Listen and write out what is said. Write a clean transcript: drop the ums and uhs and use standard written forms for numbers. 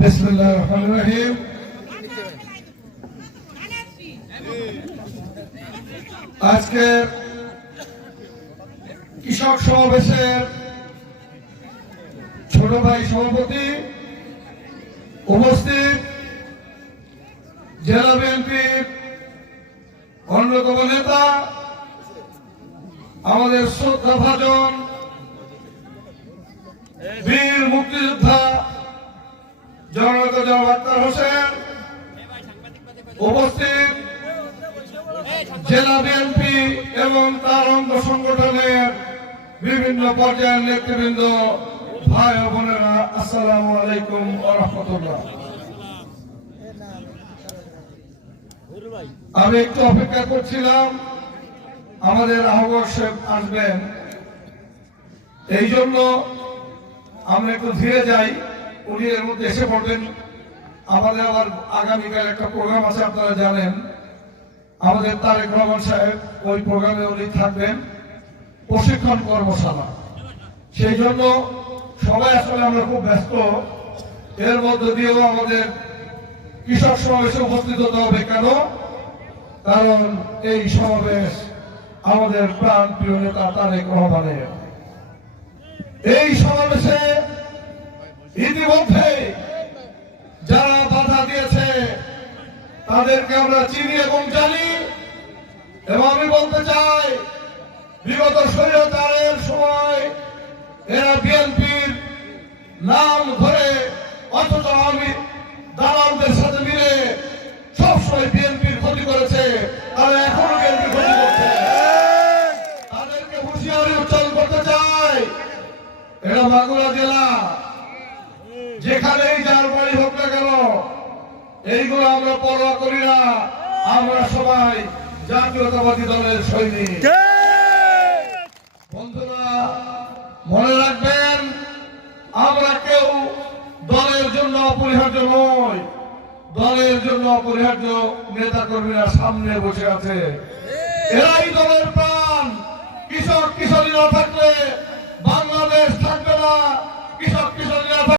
বিসমিল্লাহির রহমানির রহিম। আজকে কৃষক সমাবেশের ছোট ভাই সভাপতি উপস্থিত, জেলা বিএনপির অন্যতম নেতা, আমাদের শ্রদ্ধাভাজন বীর মুক্তিযোদ্ধা জননেতা জনাব আক্তার হোসেন, উপস্থিত জেলা বিএনপি এবং তার অঙ্গ সংগঠনের বিভিন্ন পর্যায়ের নেতৃবৃন্দ, ভাই ও বোনেরা, আসসালামু আলাইকুম ওয়া রাহমাতুল্লাহ। আমি একটু অপেক্ষা করছিলাম আমাদের আহ্বায়ক সাহেব আসবেন, এই জন্য আমরা একটু ধীরে যাই, উনি এর মধ্যে এসে পড়বেন। আমাদের আবার আগামীকাল একটা প্রোগ্রাম আছে, আপনারা জানেন, আমাদের তারেক রহমান সাহেব ওই প্রোগ্রামে উনি থাকবেন, প্রশিক্ষণ কর্মশালা। সেই জন্য সবাই আসলে আমরা খুব ব্যস্ত, এর মধ্য দিয়েও আমাদের কৃষক সমাবেশে উপস্থিত হতে হবে। কেন? কারণ এই সমাবেশ আমাদের প্রাণ প্রিয় নেতা তারেক রহমানের। এই সমাবেশে ইতিমধ্যে যারা বাধা দিয়েছে তাদেরকে আমরা চিনি এবং জানি, এবং আমি বলতে চাই, বিগত স্বৈরাচারের সময় এরা বিএনপির নাম ধরে, অথচ আমি দালালদের সাথে মিলে সবসময় বিএনপির ক্ষতি করেছে, তারা এখনো বিএনপির ক্ষতি করছে। তাদেরকে হুঁশিয়ারি উচ্চারণ করতে চাই, এটা মাগুরা জেলা, যেখানেই যার বাড়ি হোক না কেন, এইগুলো আমরা পরোয়া করি না। আমরা সবাই জাতীয়তাবাদী দলের সৈনিক। বন্ধুরা, মনে রাখবেন, আমরা কেউ দলের জন্য অপরিহার্য নই। দলের জন্য অপরিহার্য নেতা কর্মীরা সামনে বসে আছে, এরাই দলের প্রাণ। কৃষক কিশোরী না থাকলে বাংলাদেশ থাকবে না। কৃষক